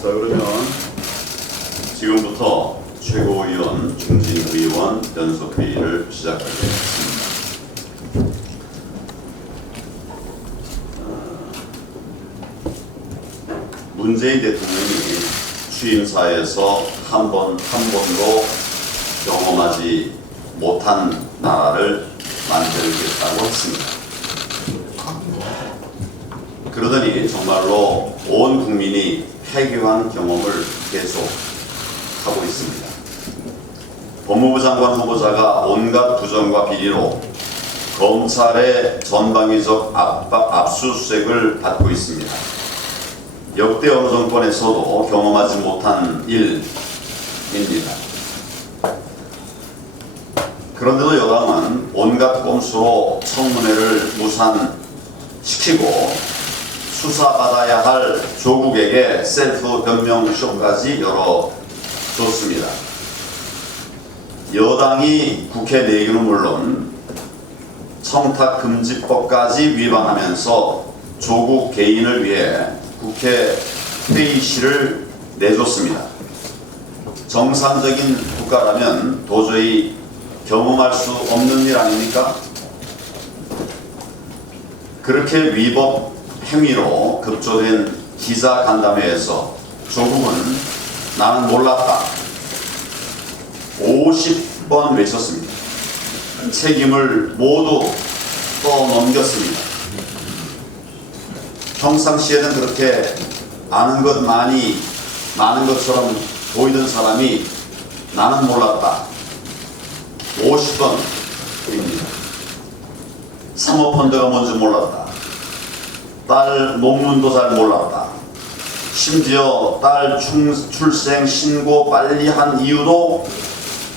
자, 그러면 지금부터 최고위원, 중진의원 연석회의를 시작하겠습니다. 문재인 대통령이 취임사에서 한 번도 경험하지 못한 나라를 만들겠다고 했습니다. 그러더니 정말로 온 국민이 폐교한 경험을 계속 하고 있습니다. 법무부 장관 후보자가 온갖 부정과 비리로 검찰의 전방위적 압수수색을 받고 있습니다. 역대 어느 정권에서도 경험하지 못한 일입니다. 그런데도 여당은 온갖 꼼수로 청문회를 무산시키고 수사받아야 할 조국에게 셀프 변명쇼까지 열어줬습니다. 여당이 국회 내기는 물론 청탁금지법까지 위반하면서 조국 개인을 위해 국회 회의실을 내줬습니다. 정상적인 국가라면 도저히 경험할 수 없는 일 아닙니까? 그렇게 위법 행위로 급조된 기자간담회에서 조국은 나는 몰랐다 50번 외쳤습니다. 책임을 모두 떠넘겼습니다. 평상시에는 그렇게 아는 것 많은 것처럼 보이던 사람이 나는 몰랐다 50번입니다. 사모펀드가 뭔지 몰랐다. 딸 논문도 잘 몰랐다. 심지어 딸 출생 신고 빨리 한 이유도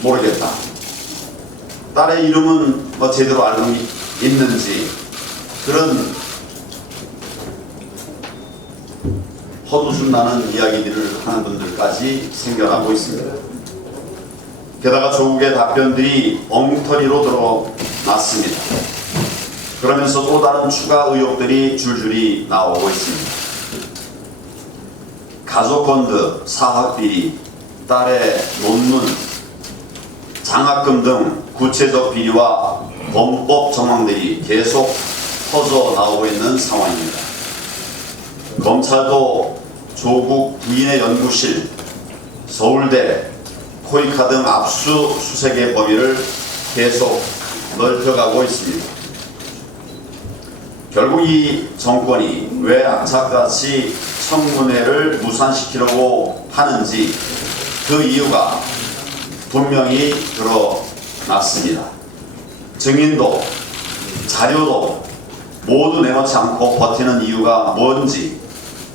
모르겠다. 딸의 이름은 제대로 알고 있는지 그런 헛웃음 나는 이야기들을 하는 분들까지 생겨나고 있습니다. 게다가 조국의 답변들이 엉터리로 드러났습니다. 그러면서 또 다른 추가 의혹들이 줄줄이 나오고 있습니다. 가족펀드, 사학비리, 딸의 논문, 장학금 등 구체적 비리와 범법 정황들이 계속 터져 나오고 있는 상황입니다. 검찰도 조국 부인의 연구실, 서울대, 코이카 등 압수수색의 범위를 계속 넓혀가고 있습니다. 결국 이 정권이 왜 악착같이 청문회를 무산시키려고 하는지 그 이유가 분명히 드러났습니다. 증인도 자료도 모두 내놓지 않고 버티는 이유가 뭔지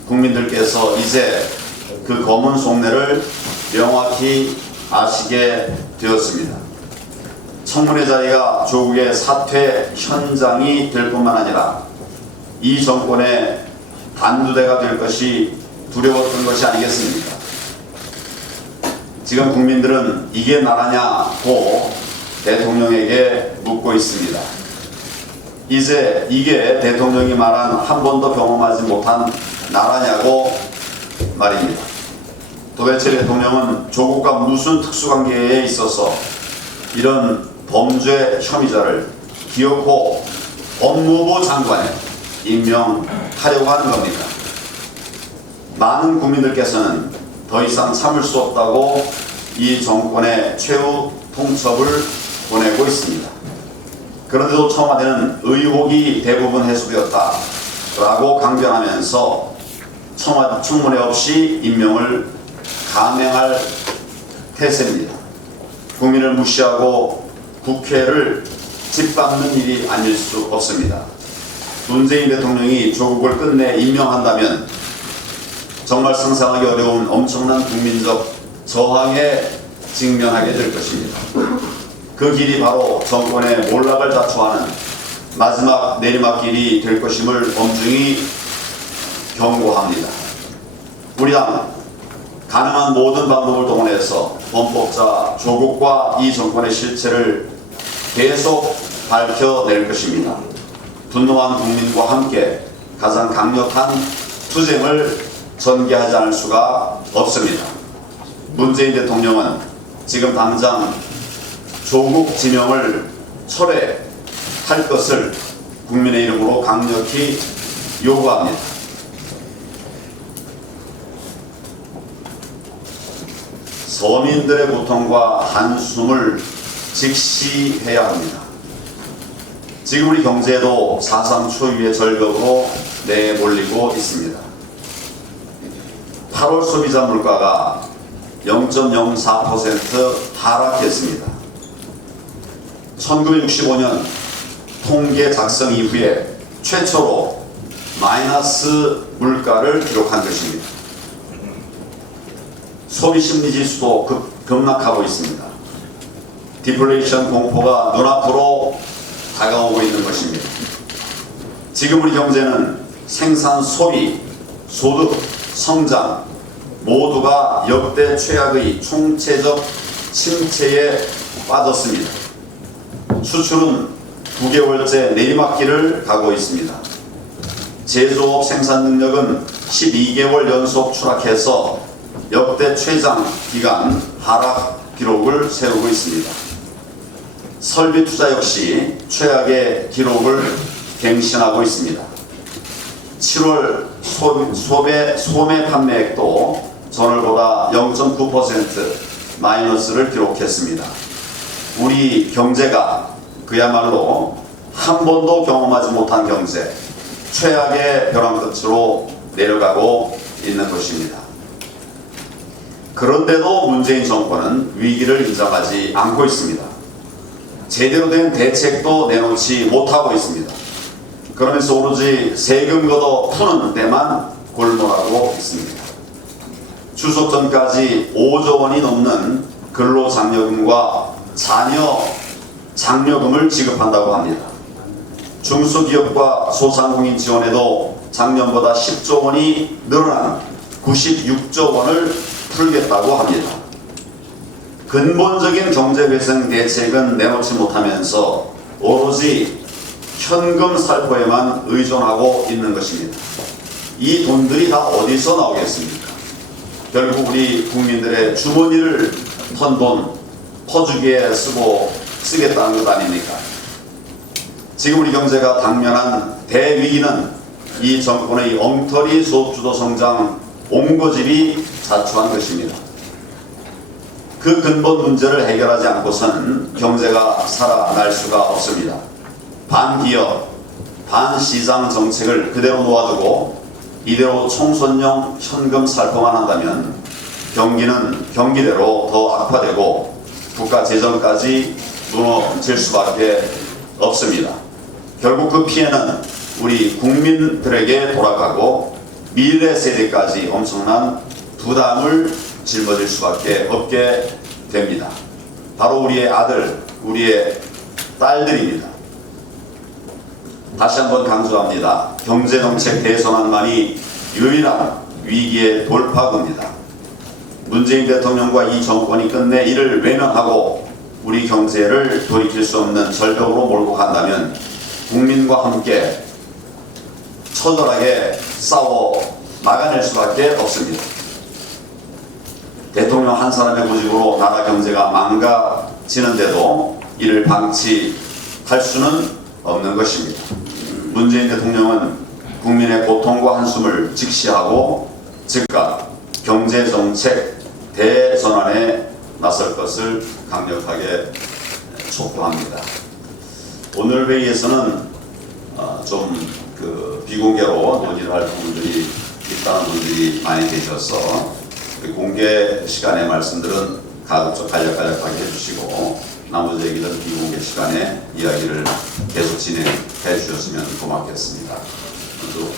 국민들께서 이제 그 검은 속내를 명확히 아시게 되었습니다. 청문회 자리가 조국의 사퇴 현장이 될 뿐만 아니라 이 정권의 단두대가 될 것이 두려웠던 것이 아니겠습니까? 지금 국민들은 이게 나라냐고 대통령에게 묻고 있습니다. 이제 이게 대통령이 말한 한 번도 경험하지 못한 나라냐고 말입니다. 도대체 대통령은 조국과 무슨 특수관계에 있어서 이런 범죄 혐의자를 기어코 법무부 장관에 임명하려고 하는 겁니다. 많은 국민들께서는 더 이상 참을 수 없다고 이 정권의 최후 통첩을 보내고 있습니다. 그런데도 청와대는 의혹이 대부분 해소되었다라고 강변하면서 청문회 없이 임명을 감행할 태세입니다. 국민을 무시하고 국회를 짓밟는 일이 아닐 수 없습니다. 문재인 대통령이 조국을 끝내 임명한다면 정말 상상하기 어려운 엄청난 국민적 저항에 직면하게 될 것입니다. 그 길이 바로 정권의 몰락을 자초하는 마지막 내리막길이 될 것임을 엄중히 경고합니다. 우리 당 가능한 모든 방법을 동원해서 범법자 조국과 이 정권의 실체를 계속 밝혀낼 것입니다. 분노한 국민과 함께 가장 강력한 투쟁을 전개하지 않을 수가 없습니다. 문재인 대통령은 지금 당장 조국 지명을 철회할 것을 국민의 이름으로 강력히 요구합니다. 서민들의 고통과 한숨을 직시해야 합니다. 지금 우리 경제도 사상 초유의 절벽으로 내몰리고 있습니다. 8월 소비자 물가가 0.04% 하락했습니다. 1965년 통계 작성 이후에 최초로 마이너스 물가를 기록한 것입니다. 소비심리 지수도 급락하고 있습니다. 디플레이션 공포가 눈앞으로 다가오고 있는 것입니다. 지금 우리 경제는 생산, 소비, 소득, 성장 모두가 역대 최악의 총체적 침체에 빠졌습니다. 수출은 9개월째 내리막길을 가고 있습니다. 제조업 생산 능력은 12개월 연속 추락해서 역대 최장 기간 하락 기록을 세우고 있습니다. 설비 투자 역시 최악의 기록을 갱신하고 있습니다. 7월 소매 판매액도 전월보다 0.9% 마이너스를 기록했습니다. 우리 경제가 그야말로 한 번도 경험하지 못한 경제, 최악의 벼랑 끝으로 내려가고 있는 것입니다. 그런데도 문재인 정권은 위기를 인정하지 않고 있습니다. 제대로 된 대책도 내놓지 못하고 있습니다. 그러면서 오로지 세금 걷어 푸는 데만 골몰하고 있습니다. 추석 전까지 5조 원이 넘는 근로장려금과 자녀 장려금을 지급한다고 합니다. 중소기업과 소상공인 지원에도 작년보다 10조 원이 늘어난 96조 원을 풀겠다고 합니다. 근본적인 경제회생 대책은 내놓지 못하면서 오로지 현금 살포에만 의존하고 있는 것입니다. 이 돈들이 다 어디서 나오겠습니까? 결국 우리 국민들의 주머니를 턴 돈 퍼주기에 쓰겠다는 것 아닙니까? 지금 우리 경제가 당면한 대위기는 이 정권의 엉터리 소득주도 성장 옹고집이 자초한 것입니다. 그 근본 문제를 해결하지 않고서는 경제가 살아날 수가 없습니다. 반기업, 반시장 정책을 그대로 놓아두고 이대로 총선용 현금 살포만 한다면 경기는 경기대로 더 악화되고 국가 재정까지 무너질 수밖에 없습니다. 결국 그 피해는 우리 국민들에게 돌아가고 미래 세대까지 엄청난 부담을 짊어질 수밖에 없게 됩니다. 바로 우리의 아들, 우리의 딸들입니다. 다시 한번 강조합니다. 경제정책 대선안만이 유일한 위기의 돌파구입니다. 문재인 대통령과 이 정권이 끝내 이를 외면하고 우리 경제를 돌이킬 수 없는 절벽으로 몰고 간다면 국민과 함께 처절하게 싸워 막아낼 수밖에 없습니다. 대통령 한 사람의 고집으로 나라 경제가 망가지는데도 이를 방치할 수는 없는 것입니다. 문재인 대통령은 국민의 고통과 한숨을 직시하고 즉각 경제정책 대전환에 나설 것을 강력하게 촉구합니다. 오늘 회의에서는 좀 비공개로 논의를 할 부분들이 있다는 분들이 많이 계셔서 공개 시간의 말씀들은 가급적 간략하게 해주시고 나머지 얘기는 비공개 시간에 이야기를 계속 진행해 주셨으면 고맙겠습니다. 먼저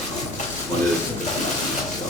원내대표님 말씀하세요.